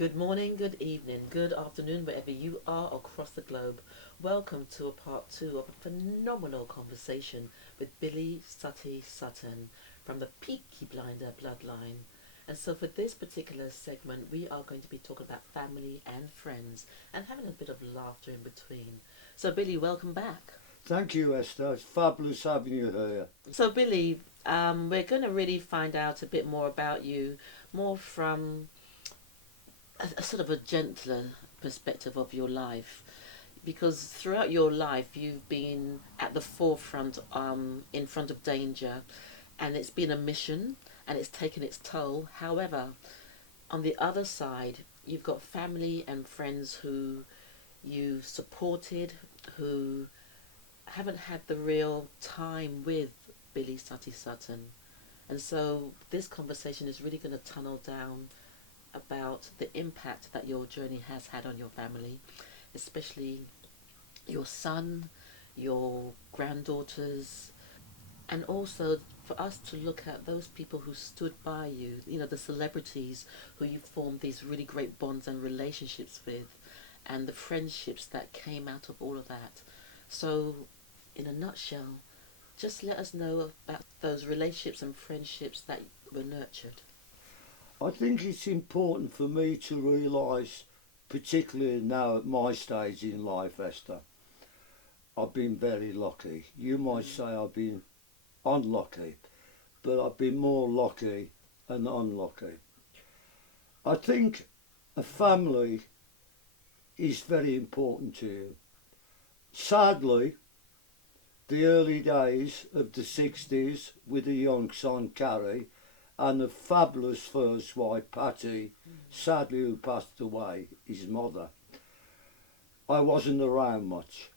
Good morning, good evening, good afternoon, wherever you are across the globe. Welcome to a part two of a phenomenal conversation with Billy Sutty Sutton from the Peaky Blinder bloodline. And so, for this particular segment, we are going to be talking about family and friends and having a bit of laughter in between. So, Billy, welcome back. Thank you, Esther. It's fabulous having you here. So, Billy, we're going to really find out a bit more about you, more from a sort of a gentler perspective of your life, because throughout your life you've been at the forefront, in front of danger, and it's been a mission and it's taken its toll. However, on the other side, you've got family and friends who you supported, who haven't had the real time with Billy Sutty Sutton. And so this conversation is really going to tunnel down about the impact that your journey has had on your family, especially your son, your granddaughters, and also for us to look at those people who stood by you, the celebrities who you formed these really great bonds and relationships with, and the friendships that came out of all of that. So, in a nutshell, just let us know about those relationships and friendships that were nurtured. I think it's important for me to realise, particularly now at my stage in life, Esther, I've been very lucky. You might say I've been unlucky, but I've been more lucky and unlucky. I think a family is very important to you. Sadly, the early days of the 60s with a young son, Carrie, and the fabulous first wife, Patty, sadly who passed away, his mother, I wasn't around much.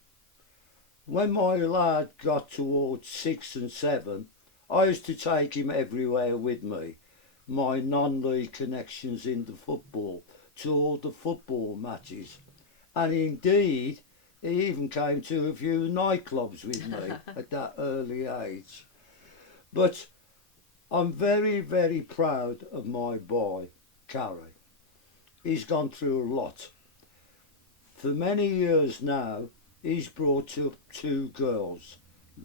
When my lad got towards 6 and 7, I used to take him everywhere with me. My non-league connections in the football, to all the football matches. And indeed, he even came to a few nightclubs with me at that early age. But I'm very, very proud of my boy, Carrie. He's gone through a lot. For many years now, he's brought up two girls,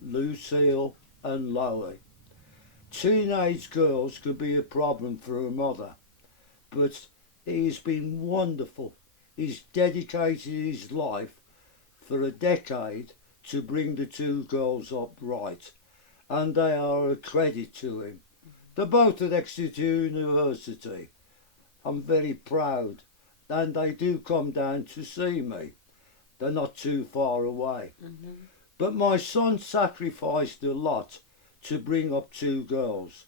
Lucille and Lilly. Teenage girls could be a problem for a mother, but he's been wonderful. He's dedicated his life for a decade to bring the two girls up right, and they are a credit to him. They're both at Exeter University. I'm very proud, and they do come down to see me. They're not too far away. But my son sacrificed a lot to bring up two girls,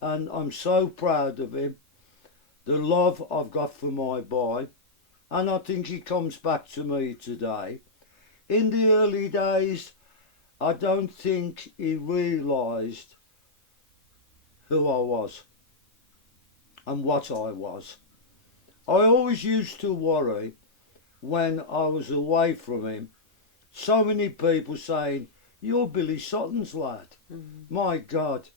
and I'm so proud of him. The love I've got for my boy, and I think he comes back to me today. In the early days, I don't think he realised who I was and what I was. I always used to worry when I was away from him. So many people saying, "You're Billy Sutton's lad." My God,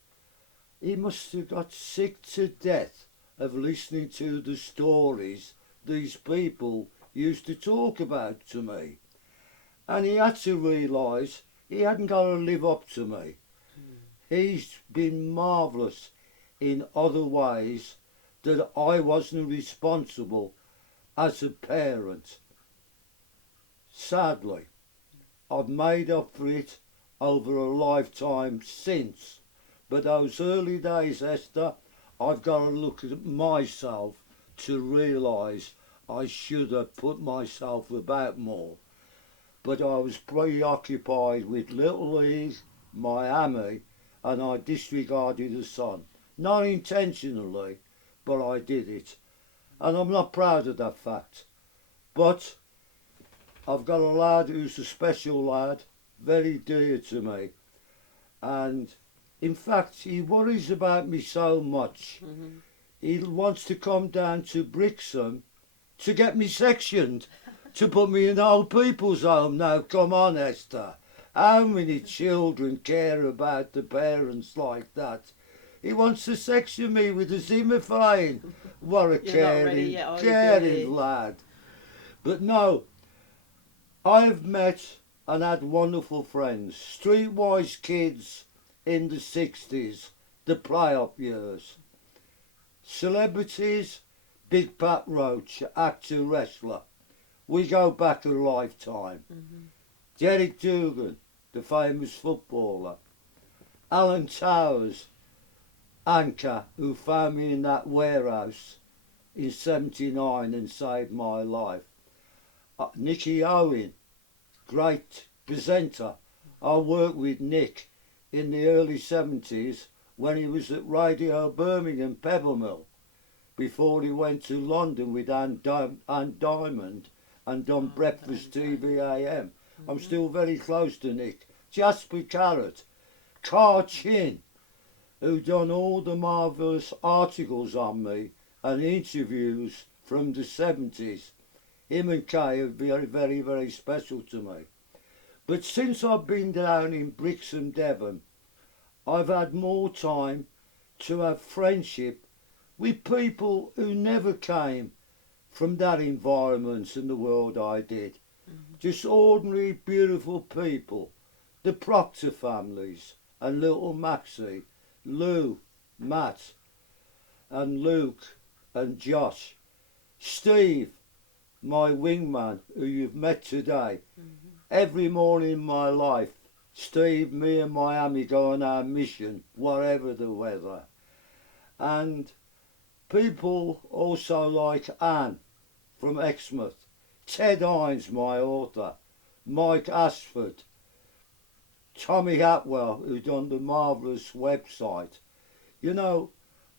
he must have got sick to death of listening to the stories these people used to talk about to me. And he had to realise he hadn't got to live up to me. He's been marvellous in other ways that I wasn't responsible as a parent. Sadly, I've made up for it over a lifetime since. But those early days, Esther, I've got to look at myself to realise I should have put myself about more. But I was preoccupied with Little League, Miami, and I disregarded the son. Not intentionally, but I did it. And I'm not proud of that fact. But I've got a lad who's a special lad, very dear to me. And in fact, he worries about me so much. He wants to come down to Dickson to get me sectioned, to put me in old people's home. Now, come on, Esther. How many children care about the parents like that? He wants to section me with a Zimmerfine. What a You're not ready caring, yet, are you, caring Billy? lad. But no, I've met and had wonderful friends. Streetwise kids in the 60s, the play-up years. Celebrities, Big Pat Roach, actor, wrestler. We go back a lifetime. Derek Dugan, the famous footballer. Alan Towers, anchor, who found me in that warehouse in '79 and saved my life. Nicky Owen, great presenter. I worked with Nick in the early '70s when he was at Radio Birmingham Pebblemill, before he went to London with Ann Diamond and done Breakfast TV AM. I'm still very close to Nick. Jasper Carrot, Car Chin, who done all the marvellous articles on me and interviews from the '70s. Him and Kay are very, very, very special to me. But since I've been down in Brixham, Devon, I've had more time to have friendship with people who never came from that environment and the world I did. Just ordinary, beautiful people. The Proctor families and little Maxie, Lou, Matt and Luke and Josh. Steve, my wingman, who you've met today. Every morning in my life, Steve, me and Miami go on our mission, whatever the weather. And people also like Anne from Exmouth, Ted Hines, my author, Mike Ashford, Tommy Atwell, who done the marvellous website. You know,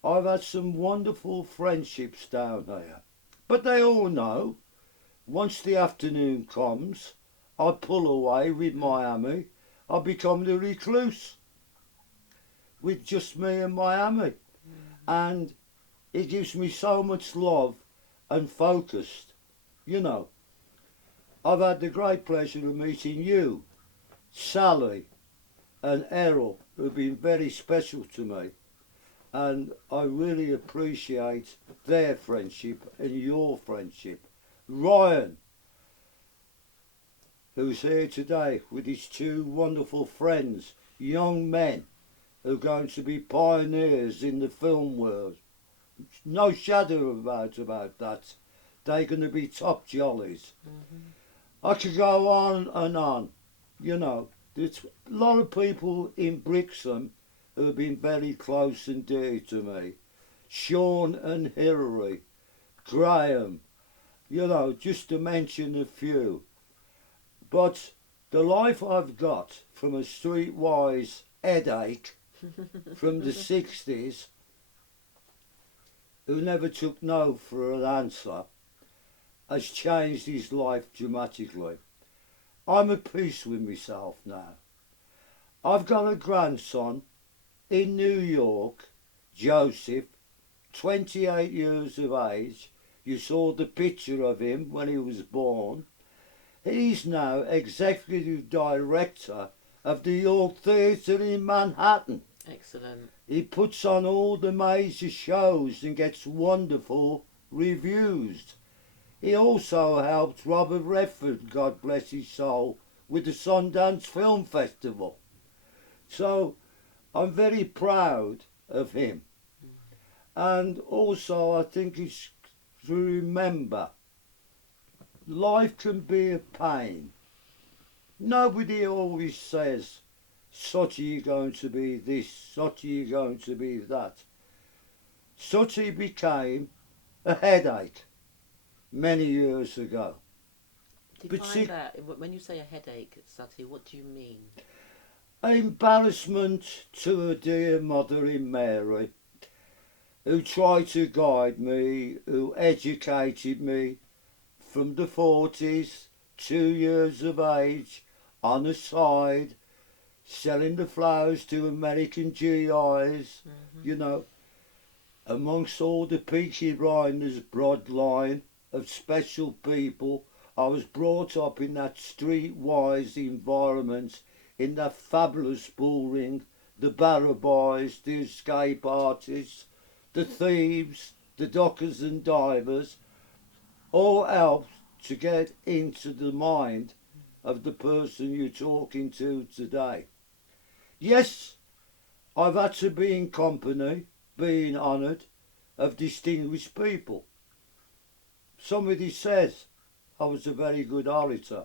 I've had some wonderful friendships down here. But they all know, once the afternoon comes, I pull away with Miami. I become the recluse with just me and Miami. And it gives me so much love and focused, you know. I've had the great pleasure of meeting you, Sally and Errol, who've been very special to me. And I really appreciate their friendship and your friendship. Ryan, who's here today with his two wonderful friends, young men who are going to be pioneers in the film world. No shadow of a doubt about that. They're going to be top jollies. I could go on and on. You know, there's a lot of people in Brixham who have been very close and dear to me. Sean and Hilary, Graham, you know, just to mention a few. But the life I've got from a streetwise headache from the '60s, who never took no for an answer, has changed his life dramatically. I'm at peace with myself now. I've got a grandson in New York, Joseph, 28 years of age. You saw the picture of him when he was born. He's now executive director of the York Theatre in Manhattan. Excellent. He puts on all the major shows and gets wonderful reviews. He also helped Robert Redford, God bless his soul, with the Sundance Film Festival. So I'm very proud of him. And also I think it's to remember, life can be a pain. Nobody always says, Sutty, you're going to be this, Sutty, you're going to be that. Sutty became a headache many years ago. Define that. When you say a headache, Sutty, what do you mean? Embarrassment to a dear mother in Mary, who tried to guide me, who educated me from the 40s, 2 years of age, on the side, selling the flowers to American GIs, you know, amongst all the Peaky Blinders bloodline of special people. I was brought up in that streetwise environment, in that fabulous bull ring the barra boys, the escape artists, the thieves, the dockers and divers, all help to get into the mind of the person you're talking to today. Yes, I've had to be in company, being honoured, of distinguished people. Somebody says I was a very good orator.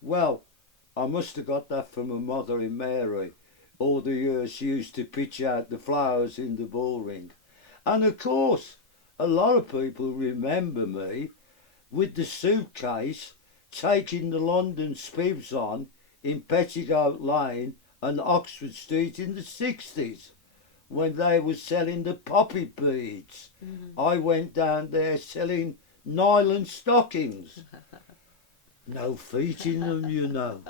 Well, I must have got that from my mother in Mary, all the years she used to pitch out the flowers in the bullring. And of course, a lot of people remember me with the suitcase taking the London spivs on in Petticoat Lane and Oxford Street in the 60s when they were selling the poppy beads. I went down there selling nylon stockings. No feet in them, you know.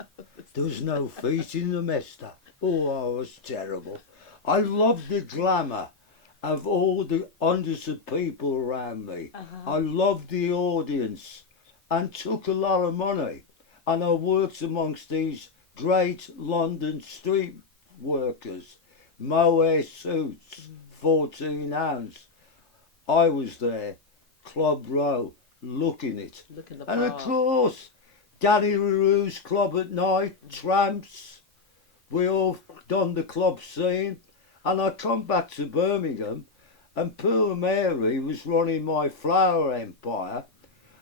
There was no feet in them, Esther. Oh, I was terrible. I loved the glamour of all the hundreds of people around me. I loved the audience and took a lot of money. And I worked amongst these great London street workers, mohair suits, 14 ounce. I was there, Club Row, looking it. And of course, Danny Larue's club at night, Tramps. We all done the club scene. And I come back to Birmingham and poor Mary was running my flower empire.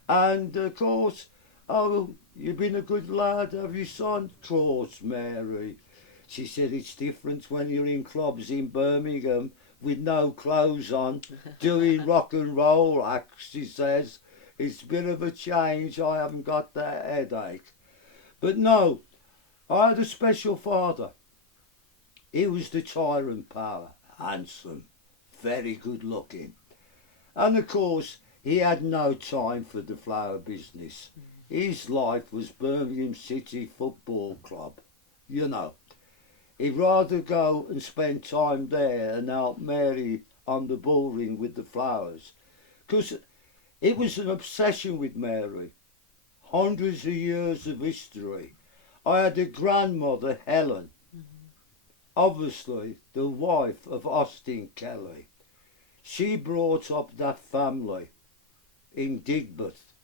And of course, oh, you've been a good lad, have you, son? Of course, Mary. She said it's different when you're in clubs in Birmingham with no clothes on, doing rock and roll acts, she says. It's a bit of a change, I haven't got that headache. But no, I had a special father. He was the tyrant power, handsome, very good looking. And of course, he had no time for the flower business. His life was Birmingham City Football Club, you know. He'd rather go and spend time there and help Mary on the bullring with the flowers. Because it was an obsession with Mary. Hundreds of years of history. I had a grandmother, Helen, obviously the wife of Austin Kelly. She brought up that family in Digbeth,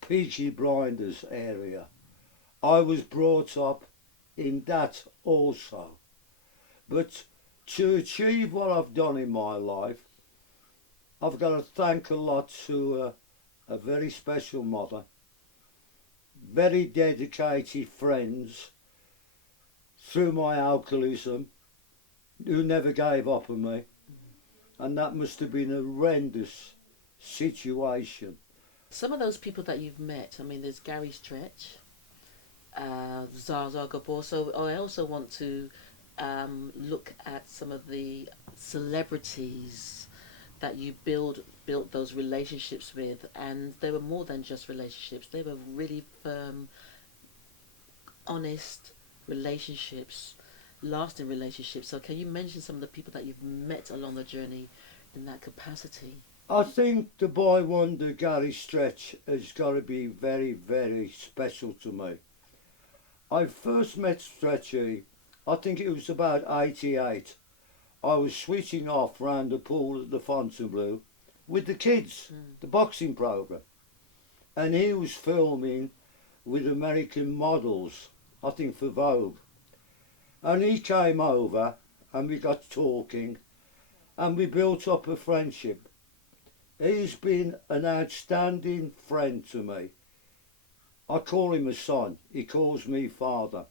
Peaky Blinders area. I was brought up in that also. But to achieve what I've done in my life, I've got to thank a lot to a very special mother, very dedicated friends through my alcoholism who never gave up on me. And that must have been a horrendous situation. Some of those people that you've met, I mean, there's Gary Stretch, Zaza Gabor. So I also want to look at some of the celebrities that you built those relationships with, and they were more than just relationships. They were really firm, honest relationships, lasting relationships. So can you mention some of the people that you've met along the journey in that capacity? I think the boy wonder Gary Stretch has got to be very, very special to me. I first met Stretchy, I think it was about 88. I was switching off round the pool at the Fontainebleau with the kids, the boxing programme. And he was filming with American models, I think for Vogue. And he came over and we got talking and we built up a friendship. He's been an outstanding friend to me. I call him a son, he calls me father.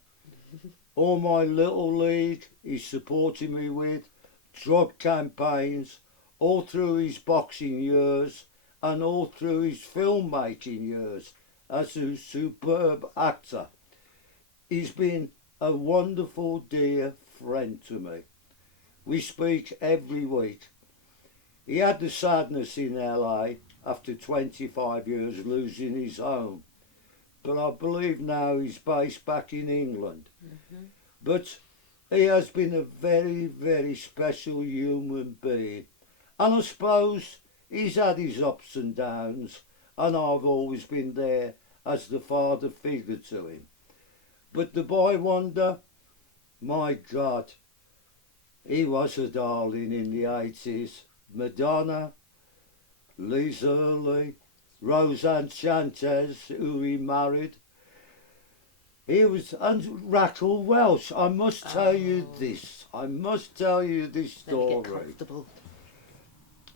All my little league he's supporting me with, drug campaigns, all through his boxing years and all through his filmmaking years as a superb actor. He's been a wonderful dear friend to me. We speak every week. He had the sadness in LA after 25 years losing his home. But I believe now he's based back in England. But he has been a very, very special human being. And I suppose he's had his ups and downs, and I've always been there as the father figure to him. But the boy wonder, my God, He was a darling in the 80s. Madonna, Lisa Lee, Roseanne Chantes, who he married. He was, and Rackle Welsh. I must tell you this. I must tell you this Let me get story. comfortable.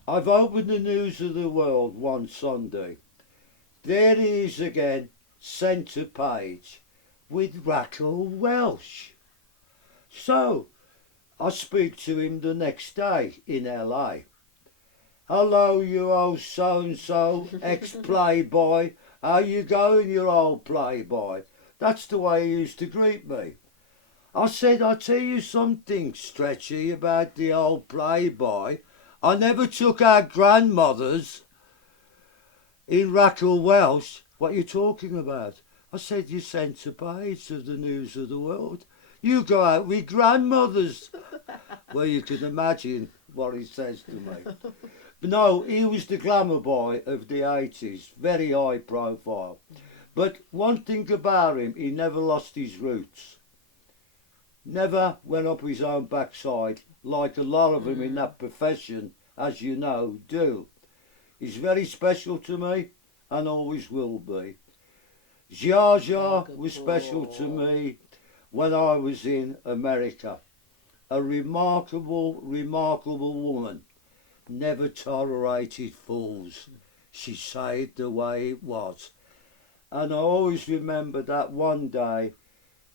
I've opened the News of the World one Sunday. There he is again, centre page, with Rackle Welsh. So, I speak to him the next day in LA. Hello, you old so-and-so, ex-playboy. How you going, you old playboy? That's the way he used to greet me. I said, I'll tell you something, Stretchy, about the old playboy. I never took our grandmothers in Rackle Welsh. What are you talking about? I said, you centre page of the News of the World. You go out with grandmothers. Well, you can imagine what he says to me. But no, he was the glamour boy of the 80s, very high profile. But one thing about him, he never lost his roots. Never went up his own backside, like a lot of them in that profession, as you know, do. He's very special to me, and always will be. Zsa Zsa was special to me when I was in America. A remarkable, remarkable woman. Never tolerated fools. She said it the way it was. And I always remember that one day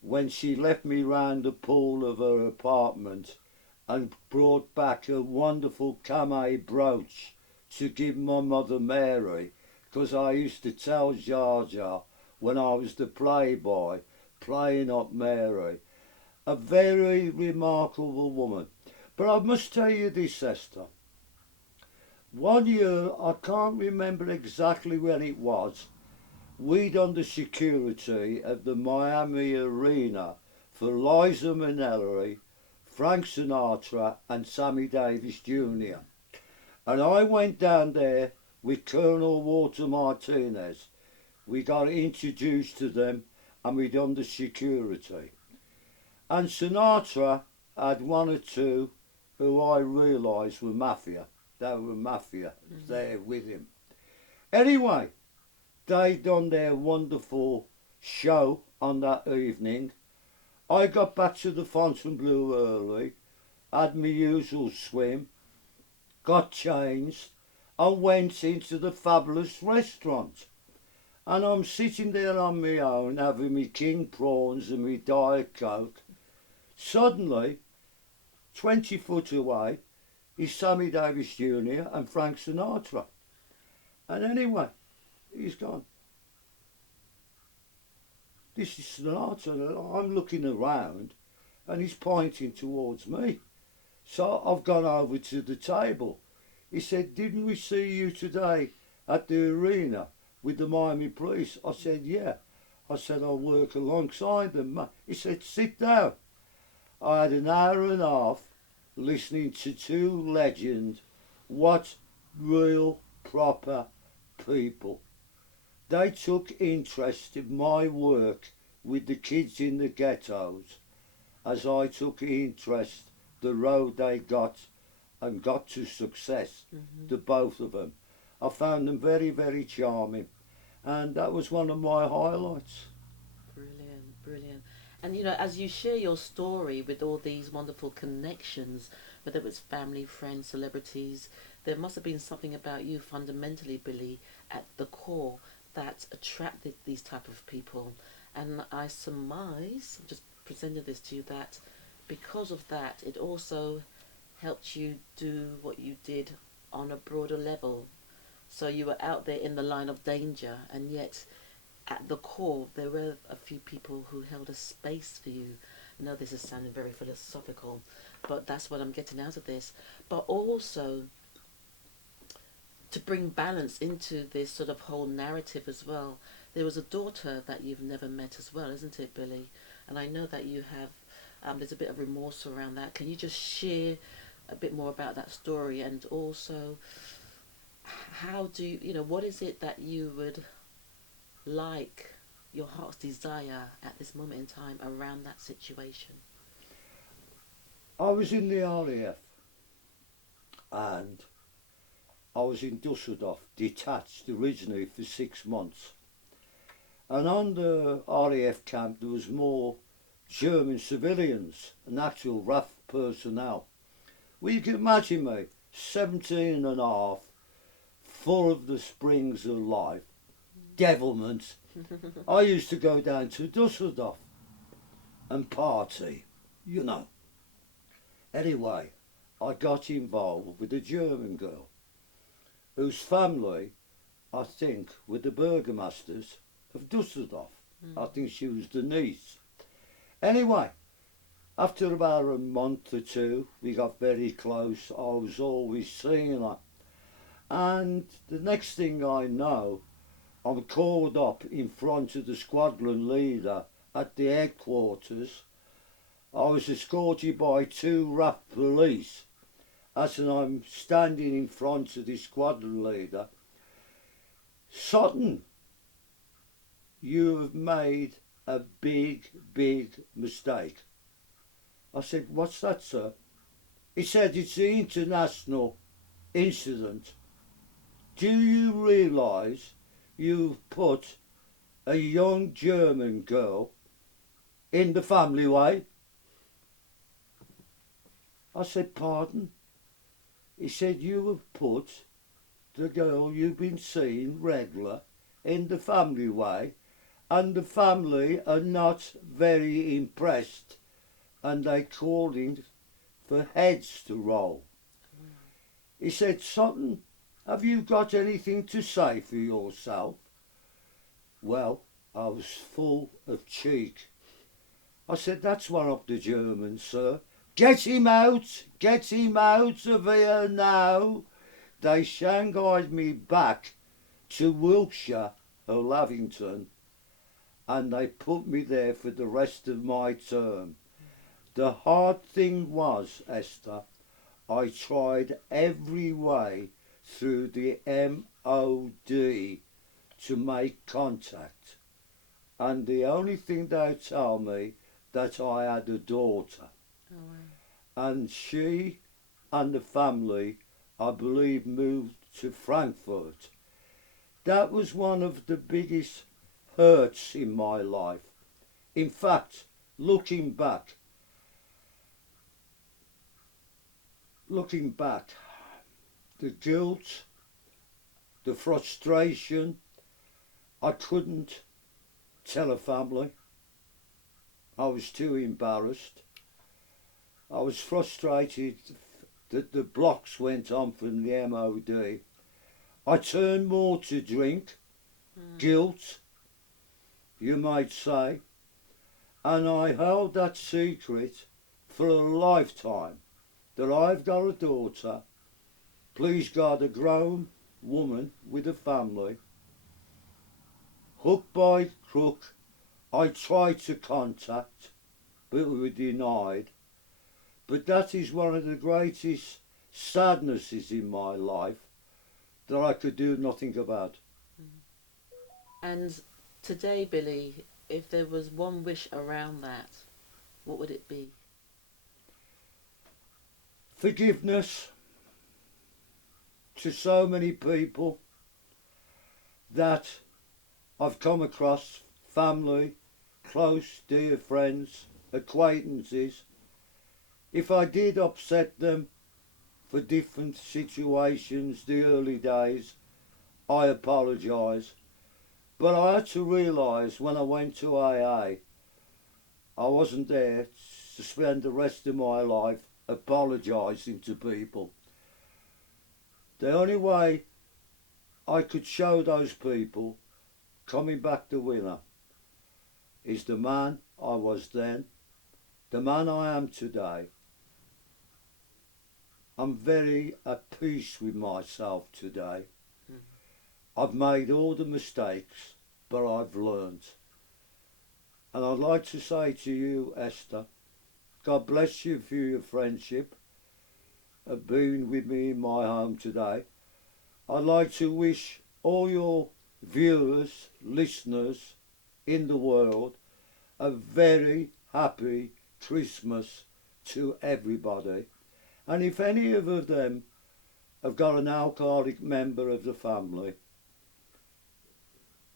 when she left me round the pool of her apartment and brought back a wonderful camé brooch to give my mother Mary, because I used to tell Zsa Zsa when I was the playboy playing up Mary. A very remarkable woman. But I must tell you this, Esther. One year, I can't remember exactly when it was, we done the security of the Miami Arena for Liza Minnelli, Frank Sinatra and Sammy Davis Jr. And I went down there with Colonel Walter Martinez. We got introduced to them and we done the security. And Sinatra had one or two who I realised were mafia. They were mafia there with him. Anyway, they done their wonderful show on that evening. I got back to the Fontainebleau early, had my usual swim, got changed, and went into the fabulous restaurant. And I'm sitting there on my own, having me king prawns and me Diet Coke. Suddenly, 20 foot away, is Sammy Davis Jr. and Frank Sinatra. And anyway, he's gone. This is Sinatra. I'm looking around and he's pointing towards me. So I've gone over to the table. He said, didn't we see you today at the arena with the Miami police? I said, yeah. I said, I'll work alongside them. He said, sit down. I had an hour and a half listening to two legends. What real, proper people. They took interest in my work with the kids in the ghettos as I took interest the road they got and got to success, the both of them. I found them very, very charming, and that was one of my highlights. Brilliant, brilliant. And you know, as you share your story with all these wonderful connections, whether it was family, friends, celebrities, there must have been something about you fundamentally, Billy, at the core that attracted these type of people. And I surmise, I'm just presenting this to you, that because of that, it also helped you do what you did on a broader level. So you were out there in the line of danger, and yet at the core, there were a few people who held a space for you. I know this is sounding very philosophical, but that's what I'm getting out of this. But also, to bring balance into this sort of whole narrative as well, there was a daughter that you've never met as well, isn't it, Billy? And I know that you have, there's a bit of remorse around that. Can you just share a bit more about that story? And also, how do you, what is it that you would like, your heart's desire at this moment in time around that situation? I was in the RAF and I was in Dusseldorf, detached originally for 6 months. And on the RAF camp there was more German civilians and actual RAF personnel. Well, you can imagine me, 17 and a half, full of the springs of life, devilment. I used to go down to Dusseldorf and party, you know. Anyway, I got involved with a German girl whose family, I think, were the burgomasters of Dusseldorf. I think she was the niece. Anyway, after about a month or two, we got very close. I was always seeing her. And the next thing I know, I'm called up in front of the squadron leader at the headquarters. I was escorted by 2 RAF police. As I'm standing in front of the squadron leader, Sutton, you have made a big, big mistake. I said, what's that, sir? He said, it's the international incident. Do you realise you've put a young German girl in the family way? I said, pardon? He said, you have put the girl you've been seeing regular in the family way, and the family are not very impressed, and they calling for heads to roll. He said, Sutton, have you got anything to say for yourself? Well, I was full of cheek. I said, that's one of the Germans, sir. Get him out of here now. They shanghaied me back to Wiltshire or Lavington, and they put me there for the rest of my term. The hard thing was, Esther, I tried every way through the MOD to make contact, and the only thing they tell me that I had a daughter. Oh, wow. And she and the family, I believe, moved to Frankfurt. That was one of the biggest hurts in my life. In fact, looking back, the guilt, the frustration, I couldn't tell a family. I was too embarrassed. I was frustrated that the blocks went on from the MOD. I turned more to drink, guilt, you might say, and I held that secret for a lifetime, that I've got a daughter, please God, a grown woman with a family. Hook by crook, I tried to contact, but we were denied. But that is one of the greatest sadnesses in my life that I could do nothing about. And today, Billy, if there was one wish around that, what would it be? Forgiveness to so many people that I've come across, family, close, dear friends, acquaintances. If I did upset them for different situations, the early days, I apologise. But I had to realise when I went to AA, I wasn't there to spend the rest of my life apologising to people. The only way I could show those people coming back the winner is the man I was then, the man I am today. I'm very at peace with myself today. I've made all the mistakes, but I've learnt. And I'd like to say to you, Esther, God bless you for your friendship of being with me in my home today. I'd like to wish all your viewers, listeners in the world a very happy Christmas to everybody. And if any of them have got an alcoholic member of the family,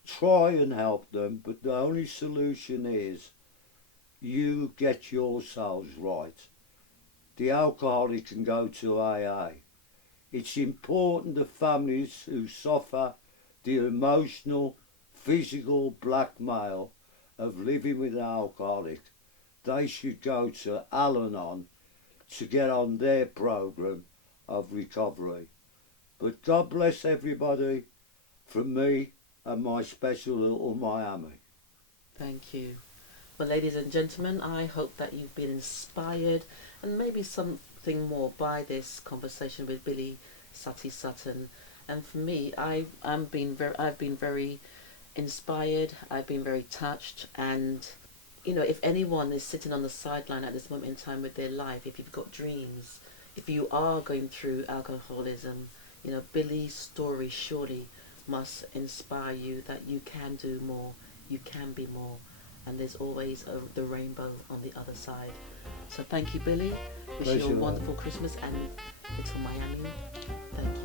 try and help them, but the only solution is you get yourselves right. The alcoholic can go to AA. It's important the families who suffer the emotional, physical blackmail of living with an alcoholic, they should go to Al-Anon to get on their program of recovery. But God bless everybody from me and my special little Miami. Thank you. Well, ladies and gentlemen, I hope that you've been inspired and maybe something more by this conversation with Billy Sutton. And for me, I've been very inspired. I've been very touched. And you know, if anyone is sitting on the sideline at this moment in time with their life, if you've got dreams, if you are going through alcoholism, you know, Billy's story surely must inspire you that you can do more, you can be more, and there's always the rainbow on the other side. So thank you, Billy. Wish you a wonderful Christmas, and it's from Miami. Thank you.